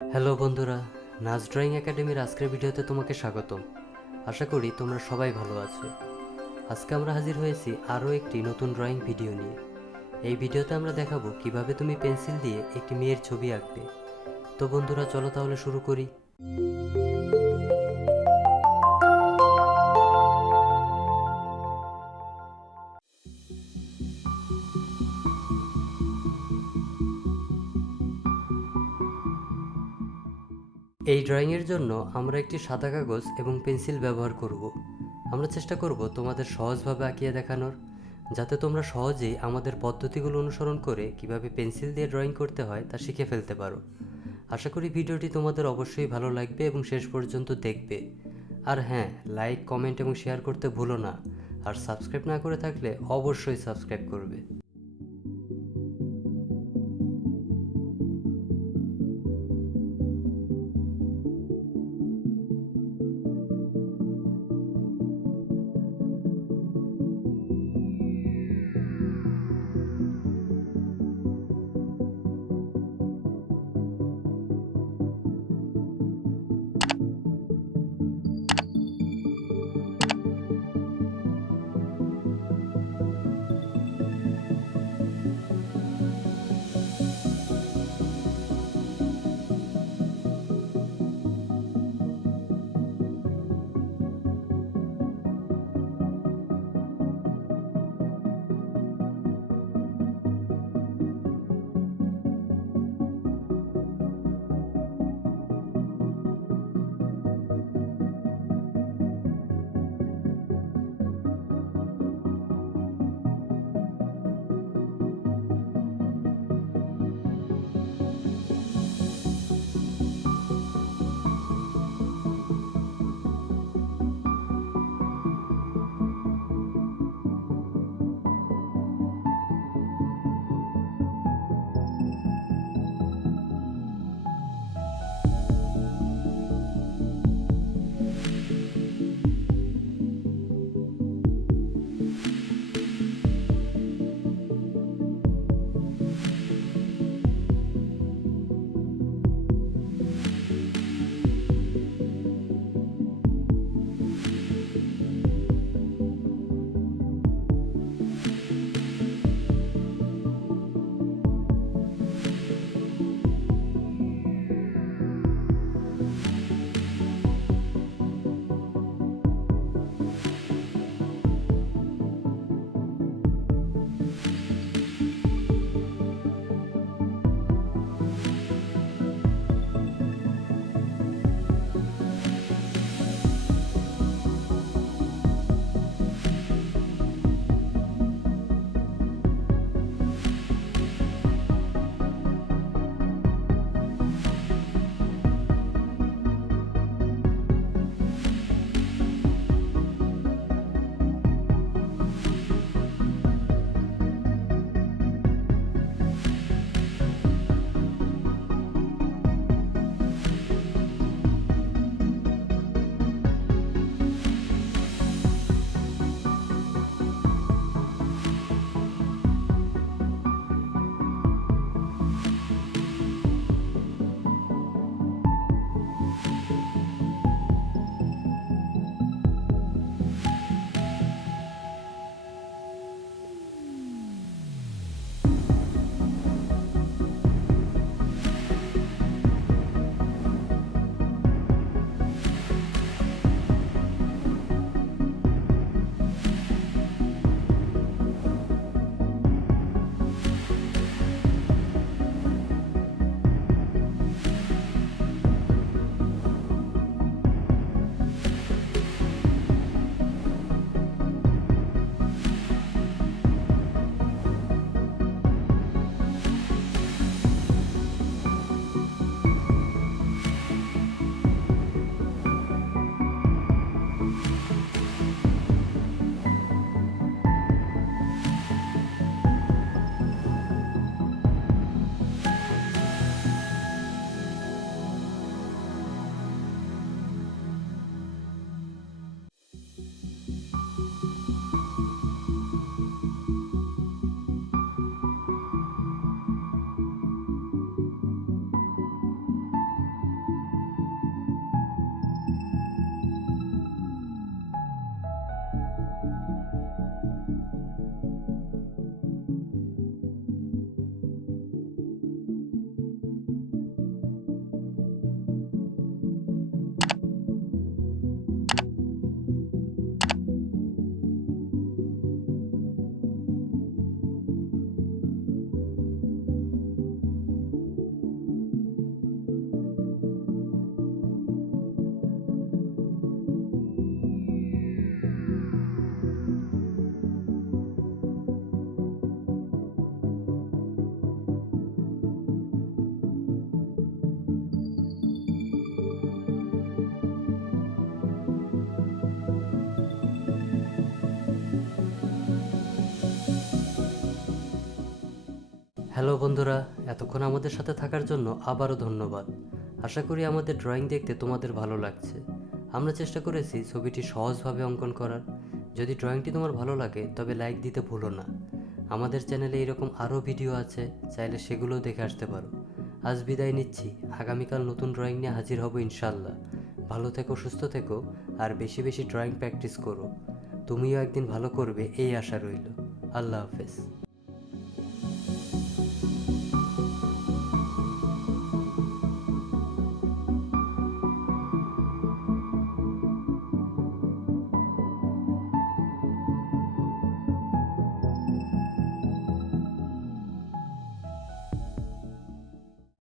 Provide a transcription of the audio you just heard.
Hello বন্ধুরা, নাচ drawing একাডেমির আজকের ভিডিওতে তোমাকে স্বাগতম। আশা করি তোমরা সবাই ভালো আছো। আজকে আমরা হাজির হয়েছি আরও একটি নতুন ড্রয়িং ভিডিও নিয়ে। এই ভিডিওতে আমরা দেখাবো কিভাবে তুমি পেন্সিল দিয়ে একটি মেয়ের ছবি আঁকবে। তো বন্ধুরা, চলো তাহলে শুরু করি। এই ড্রয়িংয়ের জন্য আমরা একটি সাদা কাগজ এবং পেন্সিল ব্যবহার করব। আমরা চেষ্টা করব তোমাদের সহজভাবে আঁকিয়ে দেখানোর, যাতে তোমরা সহজেই আমাদের পদ্ধতিগুলো অনুসরণ করে কিভাবে পেন্সিল দিয়ে ড্রয়িং করতে হয় তা শিখে ফেলতে পারো। আশা করি ভিডিওটি তোমাদের অবশ্যই ভালো লাগবে এবং শেষ পর্যন্ত দেখবে। আর হ্যাঁ, লাইক, কমেন্ট এবং শেয়ার করতে ভুলো না। আর সাবস্ক্রাইব না করে থাকলে অবশ্যই সাবস্ক্রাইব করবে। হ্যালো বন্ধুরা, এতক্ষণ আমাদের সাথে থাকার জন্য আবারও ধন্যবাদ। আশা করি আমাদের ড্রয়িং দেখতে তোমাদের ভালো লাগছে। আমরা চেষ্টা করেছি ছবিটি সহজভাবে অঙ্কন করার। যদি ড্রয়িংটি তোমার ভালো লাগে তবে লাইক দিতে ভুলো না। আমাদের চ্যানেলে এরকম আরও ভিডিও আছে, চাইলে সেগুলোও দেখে আসতে পারো। আজ বিদায় নিচ্ছি, আগামীকাল নতুন ড্রয়িং নিয়ে হাজির হব ইনশাল্লাহ। ভালো থেকো, সুস্থ থেকো, আর বেশি বেশি ড্রয়িং প্র্যাকটিস করো। তুমিও একদিন ভালো করবে এই আশা রইল। আল্লাহ হাফেজ।